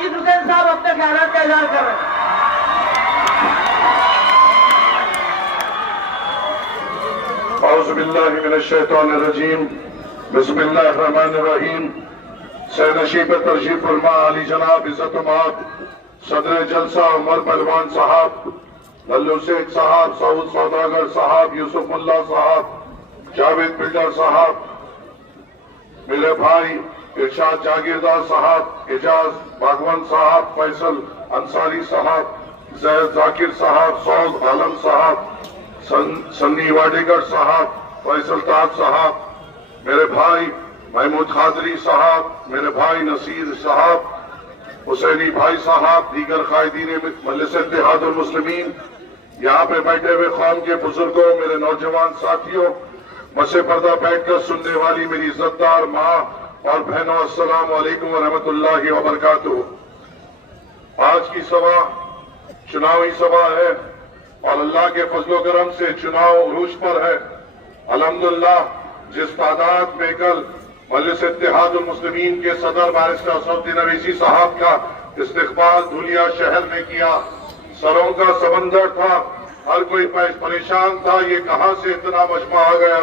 साजिद हुसैन साहब अपने ख्यालात का इजहार कर रहे हैं। औज़ु बिल्लाहि मिनश शैतानिर रजीम, बिस्मिल्लाहिर रहमानिर रहीम। सैनशीब तरशीफ फरमा अली जनाब इज्जत माब सदर जलसा उमर पहलवान साहब, लल्लू शेख साहब, सऊद सौदागर साहब, यूसुफ मुल्ला साहब, जावेद बिल्डर साहब, मेरे भाई इरशाद जागीरदार साहब, एजाज बागवान साहब, फैसल अंसारी साहब, जैद जाकिर साहब, सौद आलम साहब, सन्नी वाडेगर साहब, फैसल ताज साहब, मेरे भाई महमूद खादरी साहब, मेरे भाई नसीर साहब, हुसैनी भाई साहब, दीगर कायदीन मजलिस इत्तेहादुल मुस्लिमीन, यहाँ पे बैठे हुए कौम के बुजुर्गों, मेरे नौजवान साथियों, मसे पर्दा बैठकर सुनने वाली मेरी इज्जतदार माँ और बहनों, अस्सलाम वालेकुम व रहमतुल्लाहि व बरकातुहू। आज की सभा चुनावी सभा है और अल्लाह के फजलो करम से चुनाव उरूज पर है। अल्हम्दुलिल्लाह, जिस तादाद में कल मजलिस इत्तेहादुल मुस्लिमीन के सदर बारिस्टर असदुद्दीन अवैसी साहब का इस्तकबाल धुलिया शहर में किया, सरों का समंदर था, हर कोई परेशान था, ये कहां से इतना मजमा आ गया।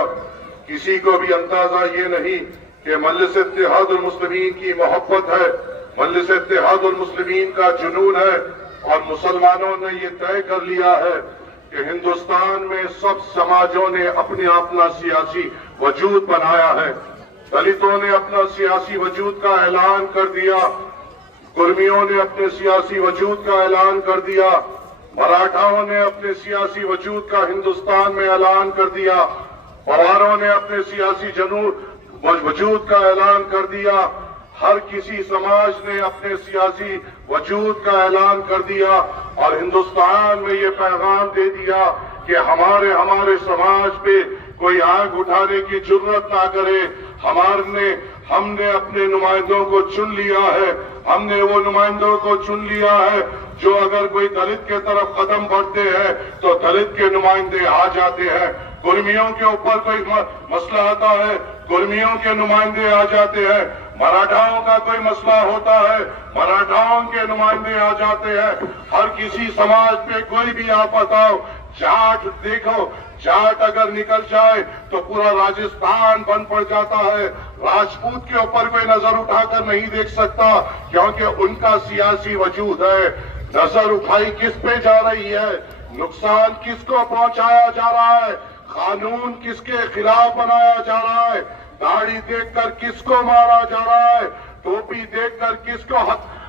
किसी को भी अंदाजा ये नहीं कि मजलिस इत्तेहादुल मुस्लिमीन की मोहब्बत है, मजलिस इत्तेहादुल मुस्लिमीन का जुनून है और मुसलमानों ने ये तय कर लिया है कि हिंदुस्तान में सब समाजों ने अपने अपना सियासी वजूद बनाया है। दलितों ने अपना सियासी वजूद का ऐलान कर दिया, कुर्मियों ने अपने सियासी वजूद का ऐलान कर दिया, मराठाओं ने अपने सियासी वजूद का हिंदुस्तान में ऐलान कर दिया, पवारों ने अपने सियासी वजूद का ऐलान कर दिया, हर किसी समाज ने अपने सियासी वजूद का ऐलान कर दिया और हिंदुस्तान में ये पैगाम दे दिया कि हमारे समाज पे कोई आंख उठाने की जुर्रत ना करे। हमने अपने नुमाइंदों को चुन लिया है, हमने वो नुमाइंदों को चुन लिया है जो अगर कोई दलित के तरफ कदम बढ़ते हैं तो दलित के नुमाइंदे आ जाते हैं। कुर्मियों के ऊपर कोई मसला आता है, कुर्मियों के नुमाइंदे आ जाते हैं। मराठाओं का कोई मसला होता है, मराठाओं के नुमाइंदे आ जाते हैं। हर किसी समाज पे कोई भी आफत आओ, जाट देखो, जाट अगर निकल जाए तो पूरा राजस्थान बंद पड़ जाता है। राजपूत के ऊपर कोई नजर उठाकर नहीं देख सकता क्योंकि उनका सियासी वजूद है। नजर उठाई किस पे जा रही है, नुकसान किसको पहुंचाया जा रहा है, कानून किसके खिलाफ बनाया जा रहा है, दाढ़ी देखकर किसको मारा जा रहा है, टोपी देखकर किसको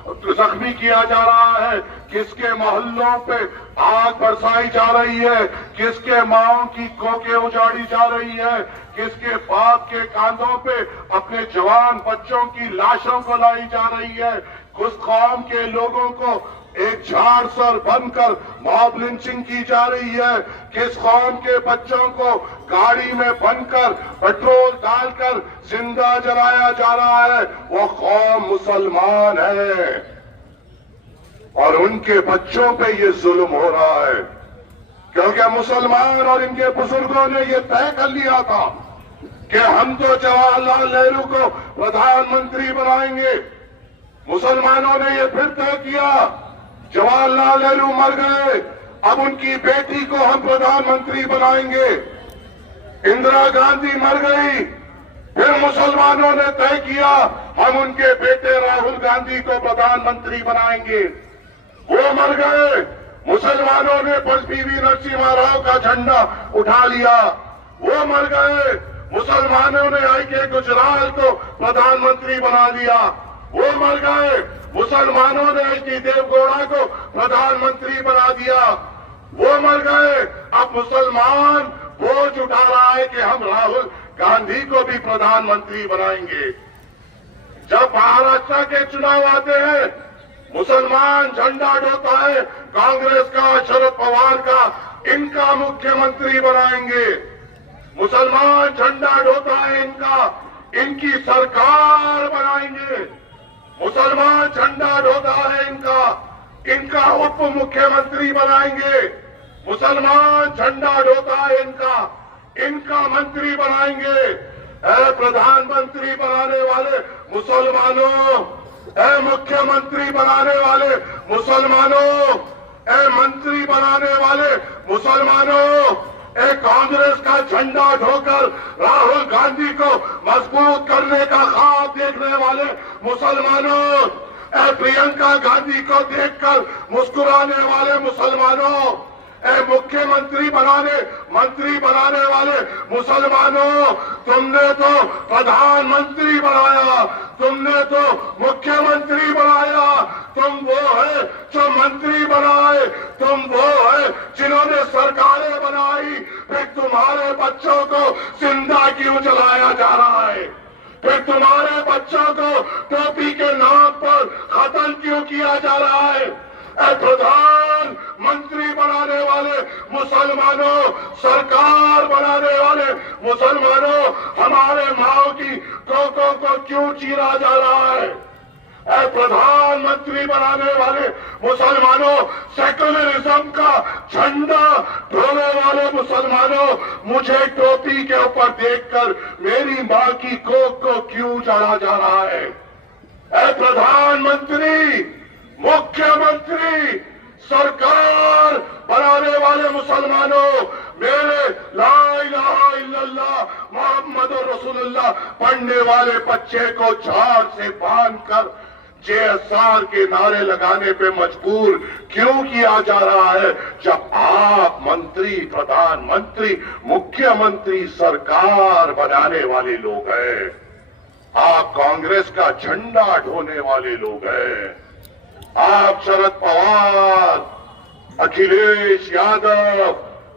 जख्मी किया जा रहा है, किसके मोहल्लों पे आग बरसाई जा रही है, किसके माओं की कोखें उजाड़ी जा रही है, किसके बाप के कांधों पे अपने जवान बच्चों की लाशों को लाई जा रही है। उस कौम के लोगों को एक झाड़ सर बनकर मॉब लिंचिंग की जा रही है। किस कौम के बच्चों को गाड़ी में बनकर पेट्रोल डालकर जिंदा जलाया जा रहा है, वो कौम मुसलमान है और उनके बच्चों पे ये जुल्म हो रहा है क्योंकि मुसलमान और इनके बुजुर्गों ने ये तय कर लिया था कि हम तो जवाहरलाल नेहरू को प्रधानमंत्री बनाएंगे। मुसलमानों ने ये फिर तय किया, जवाहरलाल नेहरू मर गए, अब उनकी बेटी को हम प्रधानमंत्री बनाएंगे। इंदिरा गांधी मर गई, फिर मुसलमानों ने तय किया हम उनके बेटे राहुल गांधी को प्रधानमंत्री बनाएंगे। वो मर गए, मुसलमानों ने पीवी नरसिम्हा राव का झंडा उठा लिया। वो मर गए, मुसलमानों ने आई.के. गुजराल को प्रधानमंत्री बना दिया। वो मर गए, मुसलमानों ने एच.डी. देवगौड़ा को प्रधानमंत्री बना दिया। वो मर गए, अब मुसलमान बोझ उठा रहा है कि हम राहुल गांधी को भी प्रधानमंत्री बनाएंगे। जब महाराष्ट्र के चुनाव आते हैं, मुसलमान झंडा ढोता है कांग्रेस का, शरद पवार का, इनका मुख्यमंत्री बनाएंगे। मुसलमान झंडा ढोता है इनकी सरकार बनाएंगे। मुसलमान झंडा ढोता है इनका उप मुख्यमंत्री बनाएंगे। मुसलमान झंडा ढोता है इनका मंत्री बनाएंगे। प्रधानमंत्री बनाने वाले मुसलमानों, ऐ मुख्यमंत्री बनाने वाले मुसलमानों, ऐ मंत्री बनाने वाले मुसलमानों, ऐ कांग्रेस का झंडा ढोकर राहुल गांधी को मजबूत करने का ख्वाब देखने वाले मुसलमानों, ऐ प्रियंका गांधी को देखकर मुस्कुराने वाले मुसलमानों, ऐ मुख्यमंत्री मंत्री बनाने वाले मुसलमानों, तुमने तो प्रधानमंत्री बनाया, तुमने तो मुख्यमंत्री बनाया, तुम वो है जो मंत्री बनाए, तुम वो है जिन्होंने सरकारें बनाई, फिर तुम्हारे बच्चों को जिंदा क्यों जलाया जा रहा है? फिर तुम्हारे बच्चों को टोपी के नाम पर कत्ल क्यों किया जा रहा है? प्रधानमंत्री बनाने वाले मुसलमानों, सरकार बनाने वाले मुसलमानों, हमारे माओ की कोकों को क्यों चीरा जा रहा है? प्रधानमंत्री बनाने वाले मुसलमानों, सेकुलरिज्म का झंडा ढोने वाले मुसलमानों, मुझे टोपी के ऊपर देखकर मेरी मां की कोक को क्यों चढ़ा जा रहा है? प्रधानमंत्री, मुख्यमंत्री, सरकार बनाने वाले मुसलमानों, मेरे ला इलाहा इल्लल्लाह मुहम्मदुर रसूलुल्लाह पढ़ने वाले बच्चे को झाड़ से बांधकर जेएसआर के नारे लगाने पे मजबूर क्यों किया जा रहा है, जब आप मंत्री, प्रधानमंत्री, मुख्यमंत्री, सरकार बनाने वाले लोग हैं? आप कांग्रेस का झंडा ढोने वाले लोग हैं। आप शरद पवार, अखिलेश यादव,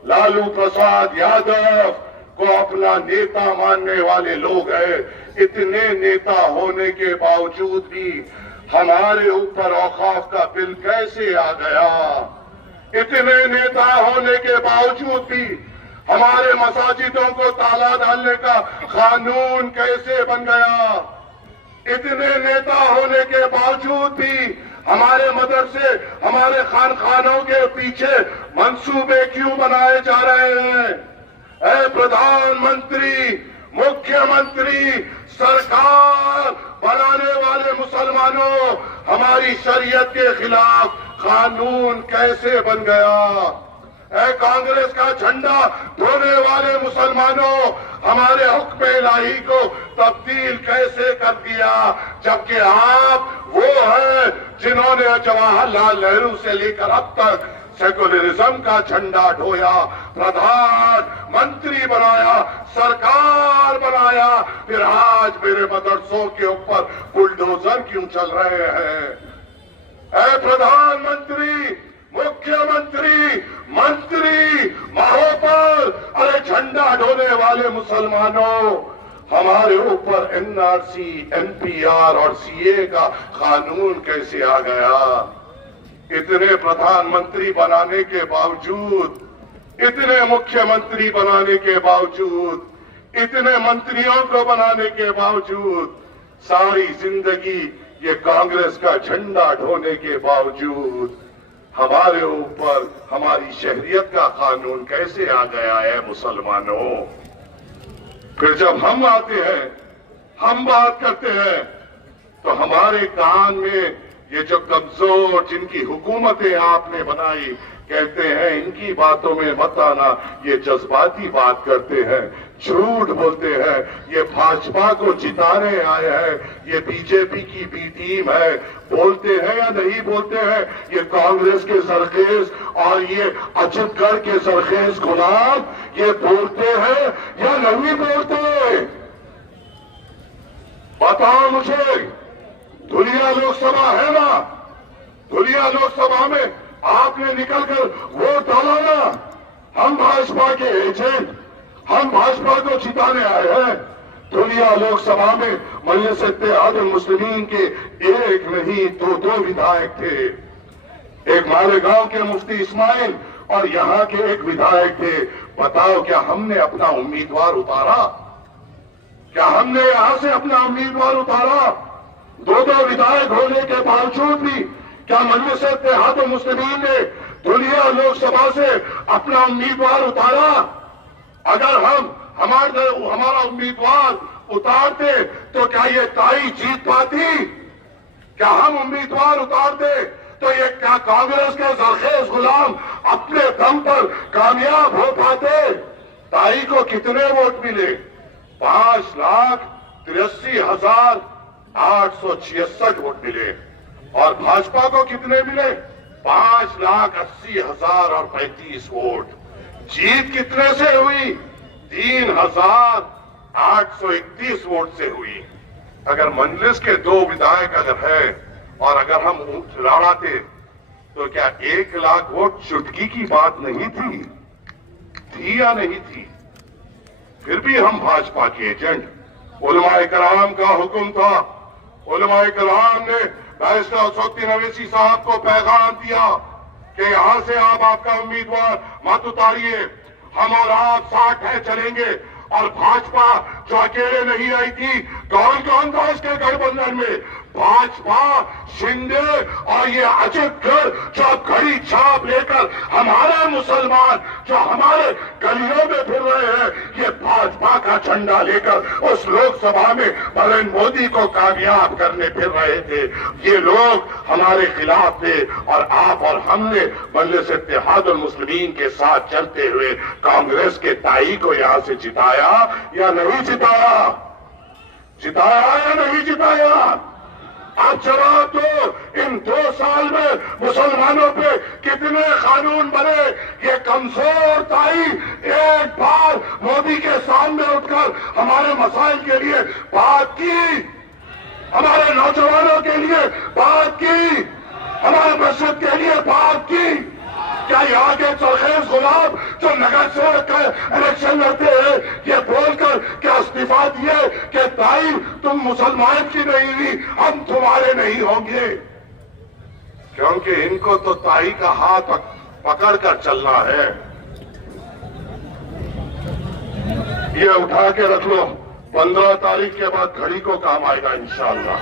लालू प्रसाद यादव को अपना नेता मानने वाले लोग हैं। इतने नेता होने के बावजूद भी हमारे ऊपर औकाफ का बिल कैसे आ गया? इतने नेता होने के बावजूद भी हमारे मसाजिदों को ताला डालने का कानून कैसे बन गया? इतने नेता होने के बावजूद भी हमारे मदरसे, हमारे खानखानों के पीछे मंसूबे क्यों बनाए जा रहे हैं? ऐ प्रधानमंत्री, मुख्यमंत्री, सरकार बनाने वाले मुसलमानों, हमारी शरीयत के खिलाफ कानून कैसे बन गया? ऐ कांग्रेस का झंडा ढोने वाले मुसलमानों, हमारे हुक्म इलाही को तब्दील कैसे कर दिया, जबकि आप वो हैं जिन्होंने जवाहरलाल नेहरू से लेकर अब तक सेकुलरिज्म का झंडा ढोया, प्रधानमंत्री बनाया, सरकार बनाया, फिर आज मेरे मदरसों के ऊपर बुलडोजर क्यों चल रहे हैं? ऐ प्रधानमंत्री, मुख्यमंत्री, मंत्री, महापौर, अरे झंडा ढोने वाले मुसलमानों, हमारे ऊपर एनआरसी, एनपीआर और सीए का कानून कैसे आ गया? इतने प्रधानमंत्री बनाने के बावजूद, इतने मुख्यमंत्री बनाने के बावजूद, इतने मंत्रियों को बनाने के बावजूद, सारी जिंदगी ये कांग्रेस का झंडा ढोने के बावजूद हमारे ऊपर हमारी शहरियत का कानून कैसे आ गया है मुसलमानों? फिर जब हम आते हैं, हम बात करते हैं, तो हमारे कान में ये जो कमजोर जिनकी हुकूमतें आपने बनाई, कहते हैं इनकी बातों में मत आना, ये जज्बाती बात करते हैं, झूठ बोलते हैं, ये भाजपा को जिताने आए हैं, ये बीजेपी की बी टीम है, बोलते हैं या नहीं बोलते हैं? ये कांग्रेस के सरखेज और ये अजगढ़ के सरखेज गुलाम ये बोलते हैं या नहीं बोलते? बताओ मुझे। धुलिया लोकसभा है ना, धुलिया लोकसभा में आपने निकलकर वोट डाला ना? हम भाजपा के एजेंट, हम भाजपा को जिताने आए हैं। धुलिया लोकसभा में मजलिस इत्तेहादुल मुस्लिमीन के एक नहीं दो विधायक थे। एक हमारे गांव के मुफ्ती इस्माइल और यहाँ के एक विधायक थे। बताओ, क्या हमने अपना उम्मीदवार उतारा? क्या हमने यहां से अपना उम्मीदवार उतारा? दो विधायक होने के बावजूद भी क्या मजलिस इत्तेहादुल मुस्लिमीन ने धुलिया लोकसभा से अपना उम्मीदवार उतारा? अगर हम हमारा उम्मीदवार उतारते तो क्या ये ताई जीत पाती? क्या हम उम्मीदवार उतार दे तो ये क्या कांग्रेस के जरखेज गुलाम अपने दम पर कामयाब हो पाते? ताई को कितने वोट मिले? 5,83,866 वोट मिले। और भाजपा को कितने मिले? 5,80,035 वोट। जीत कितने से हुई? 3,831 वोट से हुई। अगर मंजलिस के 2 विधायक अगर है और अगर हम लड़ाते तो क्या 1 लाख वोट चुटकी की बात नहीं थी? थी या नहीं थी? फिर भी हम भाजपा के एजेंट। उलमाए कराम का हुक्म था। उलमाए कराम ने बैरिस्टर असदुद्दीन अवैसी साहब को पैगाम दिया कि यहां से आप आपका उम्मीदवार मत उतारिए, हम और आप साथ है चलेंगे। और भाजपा जो अकेले नहीं आई थी, कौन कौन था इसके गठबंधन में? भाजपा, शिंदे और ये अजितगढ़ जो घड़ी छाप लेकर हमारे मुसलमान जो हमारे गलियों में फिर रहे हैं, ये भाजपा का झंडा लेकर उस लोकसभा में नरेंद्र मोदी को कामयाब करने फिर रहे थे। ये लोग हमारे खिलाफ थे और आप और हमने मजलिस इत्तेहादुल मुस्लिमीन के साथ चलते हुए कांग्रेस के ताई को यहां से जिताया या नहीं जिताया? जिताया या नहीं जिताया? आप जवाब दो। इन 2 साल में मुसलमानों पे कितने कानून बने? ये कमजोर ताई एक बार मोदी के सामने उठकर हमारे मसाइल के लिए बात की, हमारे नौजवानों के लिए बात की, हमारे मस्जिद के लिए बात की। क्या यहाँ के सरखेज गुलाम जो नगर सेवक का इलेक्शन लड़ते हैं, ये बोलकर क्या इस्तीफा दिए कि ताई तुम मुसलमान की नहीं हुई, हम तुम्हारे नहीं होंगे? क्योंकि इनको तो ताई का हाथ पकड़ कर चलना है। ये उठा के रख लो, 15 तारीख के बाद घड़ी को काम आएगा इंशाअल्लाह।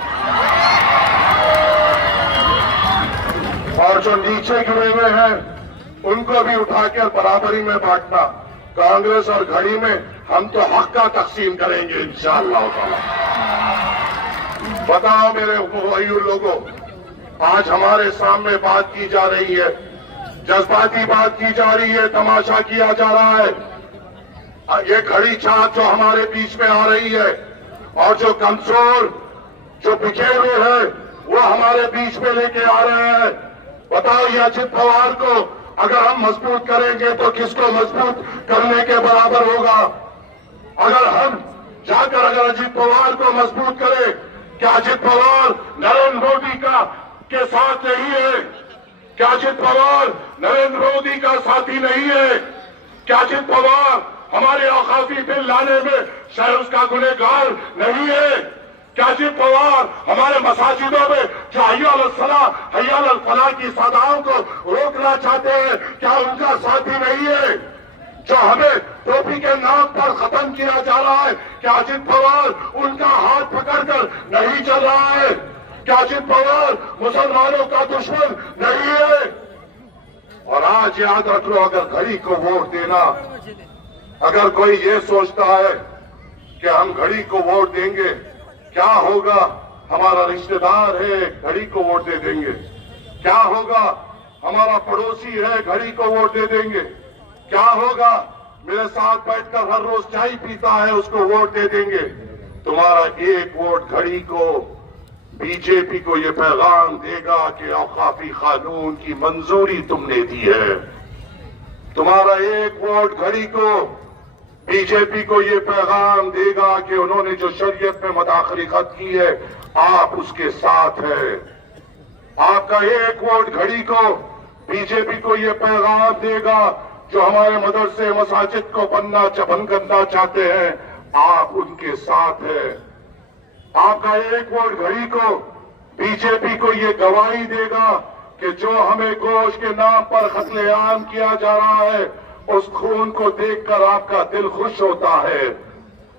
और जो नीचे गिरे हुए हैं उनको भी उठाकर बराबरी में बांटना। कांग्रेस और घड़ी में हम तो हक का तकसीम करेंगे इंशाअल्लाह ताला। बताओ मेरे भाइयों लोगों, आज हमारे सामने बात की जा रही है, जज्बाती बात की जा रही है, तमाशा किया जा रहा है। ये घड़ी छाप जो हमारे बीच में आ रही है और जो कमजोर जो बिखरे हुए हैं वो हमारे बीच में लेके आ रहे हैं। बताओ ये अजित पवार को अगर हम मजबूत करेंगे तो किसको मजबूत करने के बराबर होगा? अगर हम जाकर अगर अजित पवार को मजबूत करें, क्या अजित पवार नरेंद्र मोदी के साथ नहीं है? क्या अजित पवार नरेंद्र मोदी का साथी नहीं है? क्या अजित पवार हमारे औकाफी बिल लाने में शायद उसका गुनहगार नहीं है? क्या अजित पवार हमारे मसाजिदों में जो हय्या अल सलाह हय्या अल फलाह की सदाओं को रोकना चाहते हैं, क्या उनका साथी नहीं है? जो हमें टोपी के नाम पर खत्म किया जा रहा है, क्या अजित पवार उनका हाथ पकड़कर नहीं चल रहा है? क्या अजित पवार मुसलमानों का दुश्मन नहीं है? और आज याद रख लो, अगर घड़ी को वोट देना, अगर कोई ये सोचता है कि हम घड़ी को वोट देंगे, क्या होगा? हमारा रिश्तेदार है, घड़ी को वोट दे देंगे। क्या होगा? हमारा पड़ोसी है, घड़ी को वोट दे देंगे। क्या होगा? मेरे साथ बैठकर हर रोज चाय पीता है, उसको वोट दे देंगे। तुम्हारा एक वोट घड़ी को, बीजेपी को ये पैगाम देगा कि औकाफी कानून की मंजूरी तुमने दी है। तुम्हारा एक वोट घड़ी को, बीजेपी को ये पैगाम देगा कि उन्होंने जो शरीयत में मदाखलत की है, आप उसके साथ है। आपका एक वोट घड़ी को, बीजेपी को ये पैगाम देगा जो हमारे मदरसे मसाजिद को बंद करना चाहते हैं, आप उनके साथ है। आपका एक वोट घड़ी को, बीजेपी को ये गवाही देगा कि जो हमें गोश्त के नाम पर कत्लेआम किया जा रहा है, उस खून को देखकर आपका दिल खुश होता है।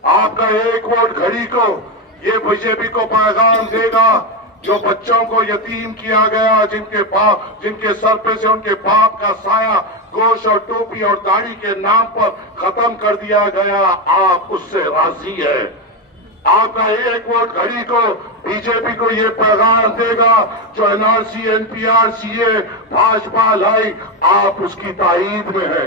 आपका एक वोट घड़ी को ये बीजेपी को पैगाम देगा जो बच्चों को यतीम किया गया, जिनके सर पे से उनके बाप का साया गोश्त और टोपी और दाढ़ी के नाम पर खत्म कर दिया गया, आप उससे राजी है। आपका एक वोट घड़ी को, बीजेपी को ये पैगाम देगा जो एनआरसी, एनपीआर, सीए भाजपा लाई, आप उसकी ताईद में है।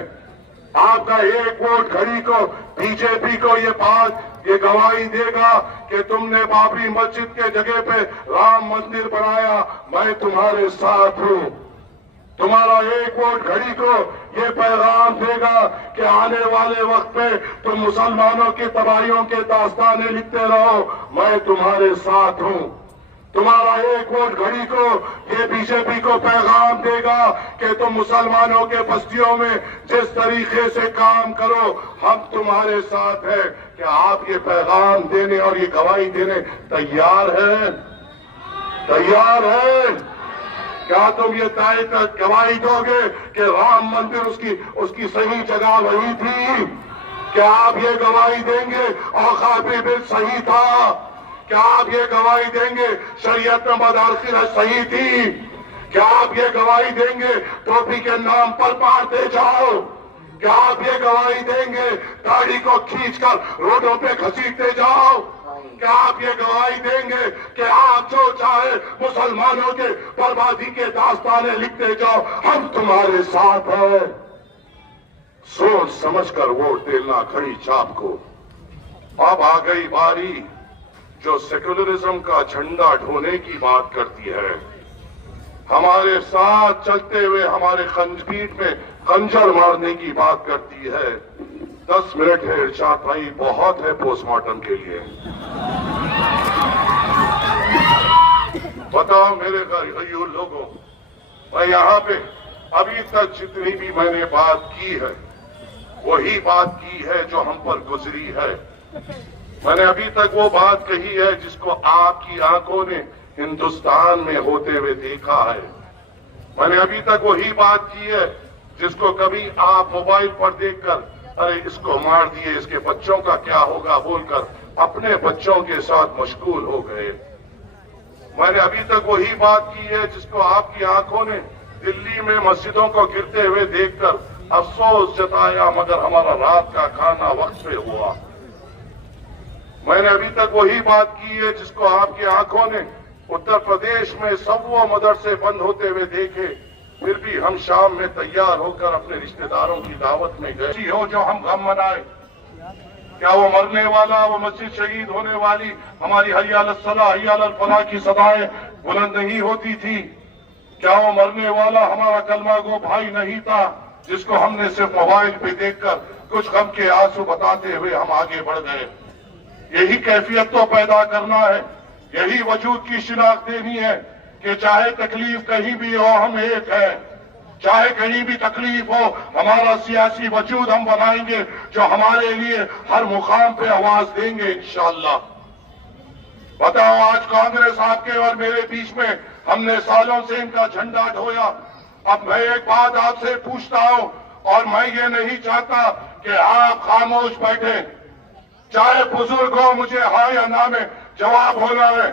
आपका एक वोट घड़ी को बीजेपी को ये गवाही देगा कि तुमने बाबरी मस्जिद के जगह पे राम मंदिर बनाया, मैं तुम्हारे साथ हूं। तुम्हारा एक वोट घड़ी को ये पैगाम देगा कि आने वाले वक्त पे तुम मुसलमानों की तबाहियों के दास्ताने लिखते रहो, मैं तुम्हारे साथ हूं। तुम्हारा एक वोट घड़ी को ये बीजेपी को पैगाम देगा कि तुम मुसलमानों के बस्तियों में जिस तरीके से काम करो, हम तुम्हारे साथ हैं। क्या आप ये पैगाम देने और ये गवाही देने तैयार हैं? तैयार हैं? क्या तुम ये तय गवाही दोगे कि राम मंदिर उसकी सही जगह वही थी? क्या आप ये गवाही देंगे औकाफी बिल सही था? क्या आप ये गवाही देंगे शरीयत में मदारसी सही थी? क्या आप ये गवाही देंगे टोपी के नाम पर मारते जाओ? क्या आप ये गवाही देंगे दाढ़ी को खींचकर रोडों पे घसीटते जाओ? क्या आप ये गवाही देंगे कि आप जो चाहे मुसलमानों के बर्बादी के दास्ताने लिखते जाओ, हम तुम्हारे साथ हैं? सोच समझकर वोट देना खड़ी छाप को। अब आ गई बारी जो सेक्युलरिज्म का झंडा ढोने की बात करती है, हमारे साथ चलते हुए हमारे खंजपीठ में खंजर मारने की बात करती है। 10 मिनट है इरशाद भाई, बहुत है पोस्टमार्टम के लिए। बताओ मेरे गरीब लोगों, मैं यहाँ पे अभी तक जितनी भी मैंने बात की है वही बात की है जो हम पर गुजरी है। मैंने अभी तक वो बात कही है जिसको आपकी आंखों ने हिंदुस्तान में होते हुए देखा है। मैंने अभी तक वही बात की है जिसको कभी आप मोबाइल पर देखकर अरे इसको मार दिए, इसके बच्चों का क्या होगा बोलकर अपने बच्चों के साथ मशगूल हो गए। मैंने अभी तक वही बात की है जिसको आपकी आंखों ने दिल्ली में मस्जिदों को गिरते हुए देखकर अफसोस जताया, मगर हमारा रात का खाना वक्त पे हुआ। मैंने अभी तक वही बात की है जिसको आपकी आंखों ने उत्तर प्रदेश में सब वो मदरसे बंद होते हुए देखे, फिर भी हम शाम में तैयार होकर अपने रिश्तेदारों की दावत में गए हो जो हम गम मनाए। क्या वो मरने वाला, वो मस्जिद शहीद होने वाली हमारी हय्या अलस सलाह हय्या अलल फलाह की सदाएं बुलंद नहीं होती थी? क्या वो मरने वाला हमारा कलमा गो भाई नहीं था जिसको हमने सिर्फ मोबाइल पे देखकर कुछ गम के आंसू बताते हुए हम आगे बढ़ गए? यही कैफियत तो पैदा करना है, यही वजूद की शिनाख्त देनी है कि चाहे तकलीफ कहीं भी हो हम एक है, चाहे कहीं भी तकलीफ हो हमारा सियासी वजूद हम बनाएंगे जो हमारे लिए हर मुकाम पे आवाज देंगे इंशाअल्लाह। बताओ आज कांग्रेस आपके और मेरे बीच में हमने सालों से इनका झंडा ढोया। अब मैं एक बात आपसे पूछता हूं और मैं ये नहीं चाहता कि आप खामोश बैठे, चाहे बुजुर्ग हो मुझे हाँ या ना में जवाब होना है,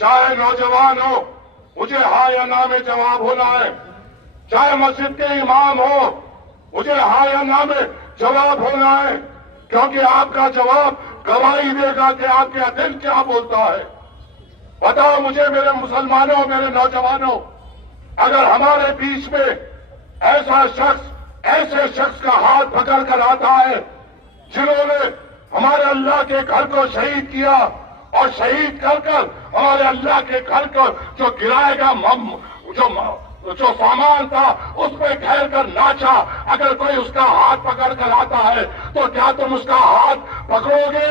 चाहे नौजवान हो मुझे हाँ या ना में जवाब होना है, चाहे मस्जिद के इमाम हो मुझे हाँ या ना में जवाब होना है, क्योंकि आपका जवाब गवाही देगा कि आपका दिल क्या बोलता है। बताओ मुझे मेरे मुसलमानों, मेरे नौजवानों, अगर हमारे बीच में ऐसे शख्स का हाथ पकड़ कर आता है जिन्होंने हमारे अल्लाह के घर को शहीद किया और शहीद कर हमारे अल्लाह के घर को जो गिराएगा जो सामान था उस पर ठहर कर नाचा, अगर कोई उसका हाथ पकड़ कर आता है तो क्या तुम उसका हाथ पकड़ोगे?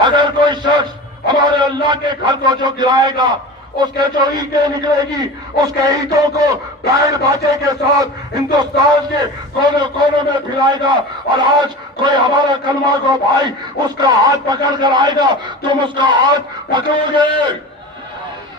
अगर कोई शख्स हमारे अल्लाह के घर को जो गिराएगा उसके जो ईंटें निकलेगी उसके ईंटों को बैंड बाजे के साथ हिंदुस्तान के कोने कोने में फिराएगा और आज कोई हमारा कलमा को भाई उसका हाथ पकड़ कर आएगा, तुम उसका हाथ पकड़ोगे?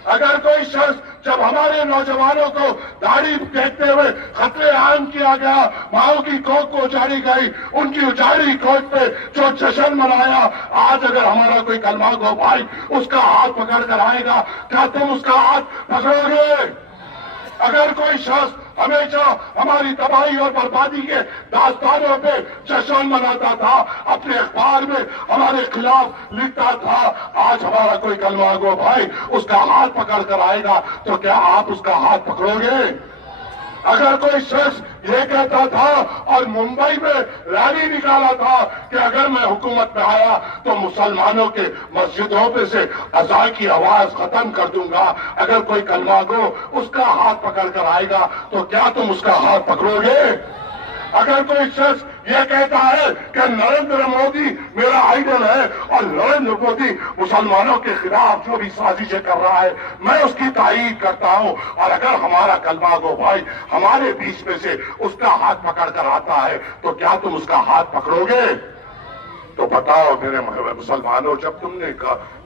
अगर कोई शख्स जब हमारे नौजवानों को दाढ़ी देखते हुए खतरे आम किया गया, माओ की कोख को उजाड़ी गई, उनकी उजाड़ी कोख पे जो जश्न मनाया, आज अगर हमारा कोई कलमा गो भाई उसका हाथ पकड़ कर आएगा, क्या तुम उसका हाथ पकड़ोगे? अगर कोई शख्स हमेशा हमारी तबाही और बर्बादी के दास्तानों पे जश्न मनाता था, अपने अखबार में हमारे खिलाफ लिखता था, आज हमारा कोई कलमा गो भाई उसका हाथ पकड़ कर आएगा तो क्या आप उसका हाथ पकड़ोगे? अगर कोई शख्स ये कहता था और मुंबई में रैली निकाला था कि अगर मैं हुकूमत में आया तो मुसलमानों के मस्जिदों पे से अज़ान की आवाज खत्म कर दूंगा, अगर कोई कलमा गो उसका हाथ पकड़ कर आएगा तो क्या तुम उसका हाथ पकड़ोगे? अगर कोई शख्स ये कहता है कि नरेंद्र मोदी मेरा आइडल है और नरेंद्र मोदी मुसलमानों के खिलाफ जो भी साजिशें कर रहा है मैं उसकी तारीफ करता हूं, और अगर हमारा कलमा गो भाई हमारे बीच में से उसका हाथ पकड़ कर आता है तो क्या तुम उसका हाथ पकड़ोगे? तो बताओ मेरे मुसलमानों, जब तुमने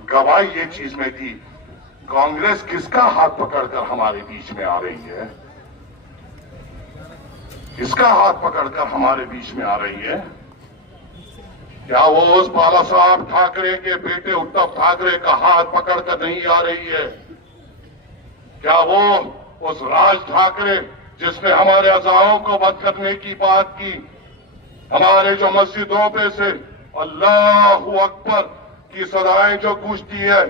गवाही ये चीज में दी, कांग्रेस किसका हाथ पकड़कर हमारे बीच में आ रही है? किसका हाथ पकड़कर हमारे बीच में आ रही है? क्या वो उस बाला साहब ठाकरे के बेटे उद्धव ठाकरे का हाथ पकड़कर नहीं आ रही है? क्या वो उस राज ठाकरे जिसने हमारे अज़ाओं को बंद करने की बात की, हमारे जो मस्जिदों पे से अल्लाहु अकबर की सदाएं जो गूंजती है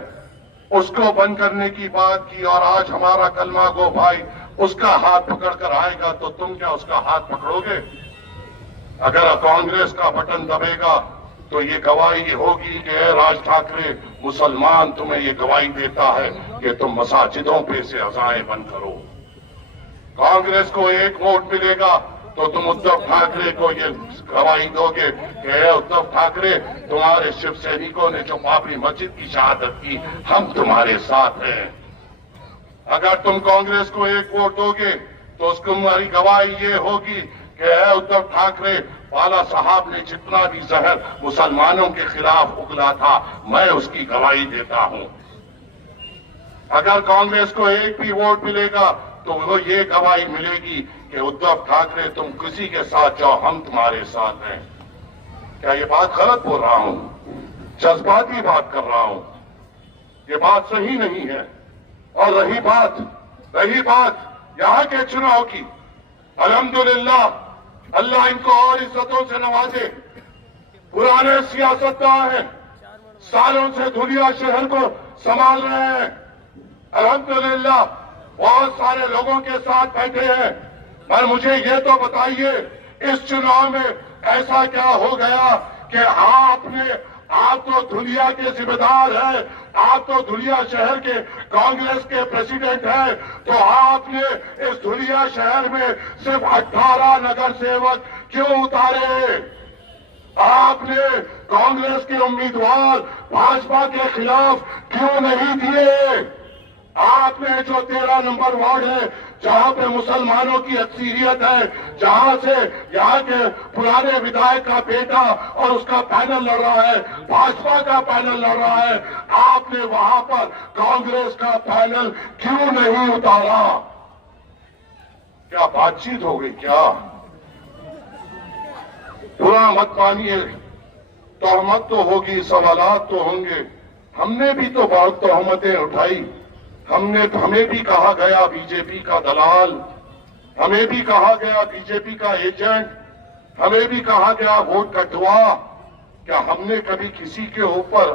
उसको बंद करने की बात की, और आज हमारा कलमा गो भाई उसका हाथ पकड़कर आएगा तो तुम क्या उसका हाथ पकड़ोगे? अगर कांग्रेस का बटन दबेगा तो ये गवाही होगी कि राज ठाकरे मुसलमान तुम्हें ये गवाही देता है कि तुम मसाजिदों पे से अज़ाएं बंद करो। कांग्रेस को एक वोट मिलेगा तो तुम उद्धव ठाकरे को ये गवाही दोगे कि उद्धव ठाकरे तुम्हारे शिव सैनिकों ने जो बाबरी मस्जिद की शहादत की, हम तुम्हारे साथ हैं। अगर तुम कांग्रेस को एक वोट दोगे तो उसकी तुम्हारी गवाही ये होगी कि उद्धव ठाकरे वाला साहब ने जितना भी जहर मुसलमानों के खिलाफ उगला था मैं उसकी गवाही देता हूं। अगर कांग्रेस को एक भी वोट मिलेगा तो वो ये गवाही मिलेगी कि उद्धव ठाकरे तुम किसी के साथ जाओ, हम तुम्हारे साथ हैं। क्या ये बात गलत बोल रहा हूं? जज्बाती बात कर रहा हूं? ये बात सही नहीं है। और रही बात यहां के चुनाव की, अल्हम्दुलिल्लाह अल्लाह इनको और इज्जतों से नवाजे। पुराने सियासतदान हैं, सालों से धुलिया शहर को संभाल रहे हैं, अल्हम्दुलिल्लाह बहुत सारे लोगों के साथ बैठे हैं। पर मुझे ये तो बताइए इस चुनाव में ऐसा क्या हो गया कि आप तो धुलिया के जिम्मेदार हैं, आप तो धुलिया शहर के कांग्रेस के प्रेसिडेंट हैं, तो आपने इस धुलिया शहर में सिर्फ 18 नगर सेवक क्यों उतारे? आपने कांग्रेस के उम्मीदवार भाजपा के खिलाफ क्यों नहीं दिए? आपने जो 13 नंबर वार्ड है जहां पे मुसलमानों की अक्सरियत है, जहां से यहाँ के पुराने विधायक का बेटा और उसका पैनल लड़ रहा है, भाजपा का पैनल लड़ रहा है, आपने वहां पर कांग्रेस का पैनल क्यों नहीं उतारा? क्या बातचीत हो गई क्या? बुरा मत मानिए, तोहमत तो होगी, सवालात तो होंगे। हमने भी तो बहुत तोहमतें उठाई, हमें भी कहा गया बीजेपी का दलाल, हमें भी कहा गया बीजेपी का एजेंट, हमें भी कहा गया वोट कटवा। क्या हमने कभी किसी के ऊपर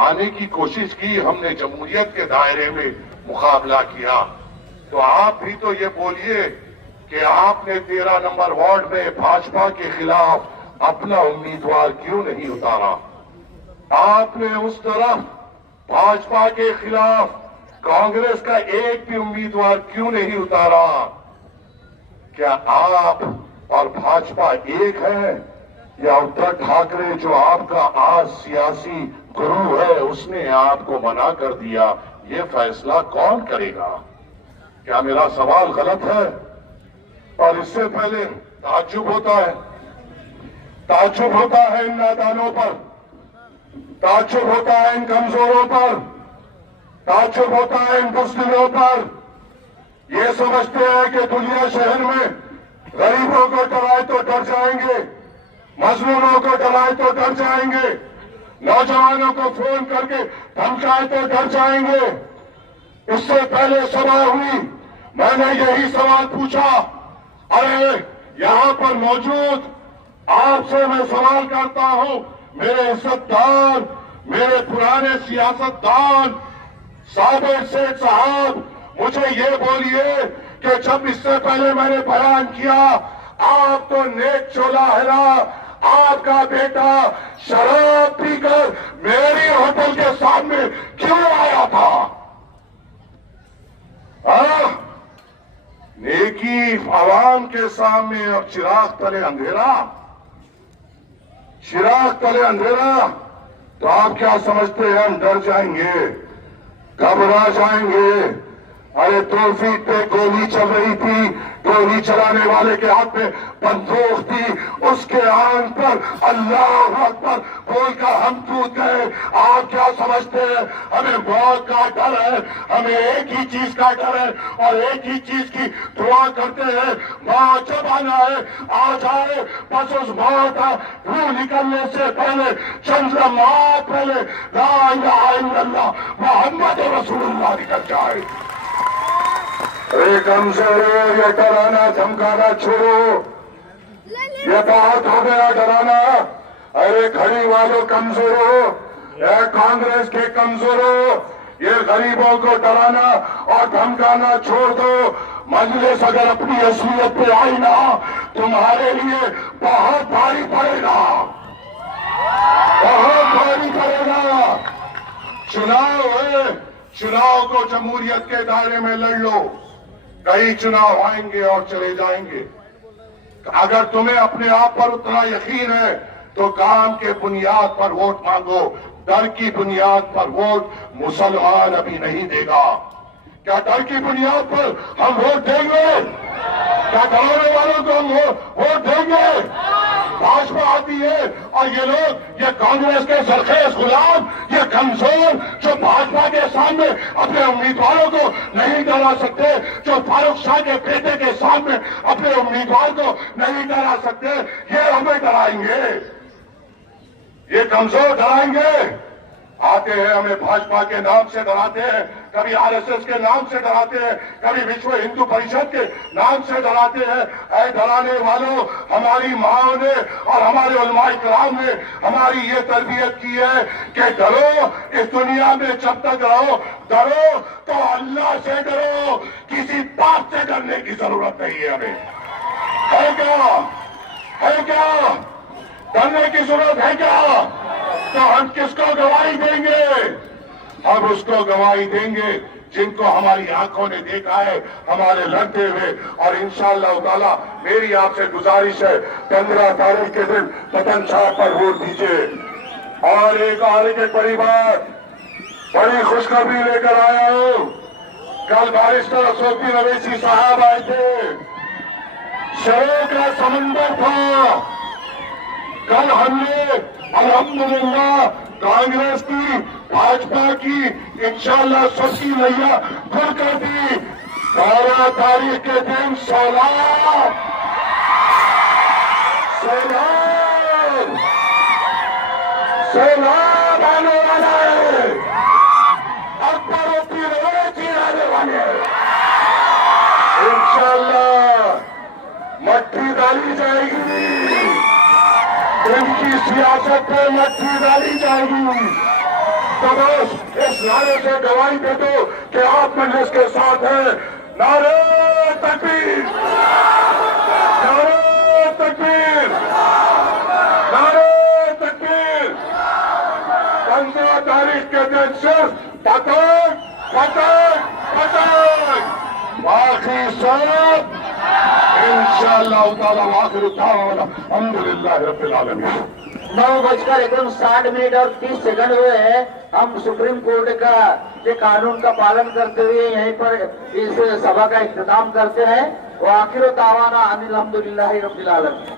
आने की कोशिश की? हमने जमहूरियत के दायरे में मुकाबला किया। तो आप भी तो ये बोलिए कि आपने 13 नंबर वार्ड में भाजपा के खिलाफ अपना उम्मीदवार क्यों नहीं उतारा? आपने उस तरफ भाजपा के खिलाफ कांग्रेस का एक भी उम्मीदवार क्यों नहीं उतारा? क्या आप और भाजपा एक है, या उद्धव ठाकरे जो आपका आज सियासी गुरु है उसने आपको मना कर दिया? ये फैसला कौन करेगा? क्या मेरा सवाल गलत है? और इससे पहले ताज्जुब होता है इन नादानों पर, ताज्जुब होता है इन कमजोरों पर, ताज्जुब होता है इन बुज़दिलों पर। ये समझते हैं कि दुनिया शहर में गरीबों को डराए तो डर जाएंगे, मजलूमों को डराए तो डर जाएंगे, नौजवानों को फोन करके धमकाए तो डर जाएंगे। इससे पहले सभा हुई, मैंने यही सवाल पूछा। अरे यहां पर मौजूद आपसे मैं सवाल करता हूं, मेरे इज्जतदार, मेरे पुराने सियासतदान साबिर सेठ साहब, मुझे ये बोलिए कि जब इससे पहले मैंने बयान किया, आप तो नेक चोला है ना, आपका बेटा शराब पीकर मेरी होटल के सामने क्यों आया था? नेकी आवाम के सामने और चिराग तले अंधेरा, चिराग तले अंधेरा। तो आप क्या समझते हैं हम डर जाएंगे, घबरा जाएंगे? अरे 2 फीट पे गोली चल रही थी, गोली चलाने वाले के हाथ में बंदूक थी, उसके आंख पर अल्लाह अकबर बोलकर हम कूद गए। आप क्या समझते हैं हमें मौत का डर है? हमें एक ही चीज का डर है और एक ही चीज की दुआ करते हैं, मौत जब आना है आ जाए, बस उस मौत का रूह निकलने से पहले, चंद लम्हात पहले ला इलाहा इल्लल्लाह मुहम्मद रसूलुल्लाह निकल जाए। अरे कमजोरो, ये डराना धमकाना छोड़ो, ये बहुत हो गया डराना। अरे घड़ी वालों कमजोरो, कांग्रेस के कमजोरो, ये गरीबों को डराना और धमकाना छोड़ दो। मजलिस अगर अपनी असलियत पे आई ना, तुम्हारे लिए बहुत भारी पड़ेगा, बहुत भारी पड़ेगा। चुनाव है, चुनाव को जमहूरियत के दायरे में लड़ लो। कई चुनाव आएंगे और चले जाएंगे। अगर तुम्हें अपने आप पर उतना यकीन है तो काम के बुनियाद पर वोट मांगो, डर की बुनियाद पर वोट मुसलमान अभी नहीं देगा। क्या डर की बुनियाद पर हम वोट देंगे? क्या डराने वालों को हम वोट देंगे? भाजपा आती है और ये लोग, ये कांग्रेस के सरखेज गुलाम, ये कमजोर जो भाजपा के सामने अपने उम्मीदवारों को नहीं डरा सकते, जो फारूक शाह के बेटे के सामने अपने उम्मीदवार को नहीं डरा सकते, ये हमें डराएंगे, ये कमजोर डराएंगे। आते हैं हमें भाजपा के नाम से डराते हैं, कभी आरएसएस के नाम से डराते हैं, कभी विश्व हिंदू परिषद के नाम से डराते हैं। ऐ डराने वालों, हमारी माओ ने और हमारे उलमाए किराम ने हमारी ये तरबियत की है कि डरो, इस दुनिया में जब तक रहो, डरो तो अल्लाह से डरो, किसी बात से डरने की जरूरत नहीं है हमें। है क्या? है क्या? डरने की जरूरत है क्या? तो हम किसको गवाही देंगे? हम उसको गवाही देंगे जिनको हमारी आंखों ने देखा है हमारे लड़ते हुए। और इंशाअल्लाह ताला मेरी आपसे गुजारिश है, 15 तारीख के दिन पतन शाह पर वोट दीजिए। और एक परिवार बड़ी खुशखबरी लेकर आया हूं। कल बारिस्टर असदुद्दीन अवैसी साहब आए थे, शरों का समंदर था। कल हमने अल्हम्दुलिल्लाह कांग्रेस की, भाजपा की, इंशाअल्लाह सबकी नैया खुल कर दी। 12 तारीख के दिन सैलाब आने वाला है, अकबर की रवायती आने वाले हैं। इंशाअल्लाह मट्टी डाली जाएगी, इनकी सियासत पे मट्टी डाली जाएगी। तो बस इस नारे से गवाही दे दो कि आप मजलिस के साथ हैं। नारे तकबीर, नारे तकबीर, नारे तकबीर। 15 तारीख के दिन सिर्फ पतंग पतंग पतंग, बाकी सब इंशाअल्लाह ताला आखिर उठाना। अल्हम्दुलिल्लाह रब्बिल आलमीन। 9:60 और 30 सेकंड हुए हैं। हम सुप्रीम कोर्ट का के कानून का पालन करते हुए यहीं पर इस सभा का इख्तिताम करते हैं। वो आखिर दावाना अनिल हम्दुलिल्लाहि रब्बिल आलमीन।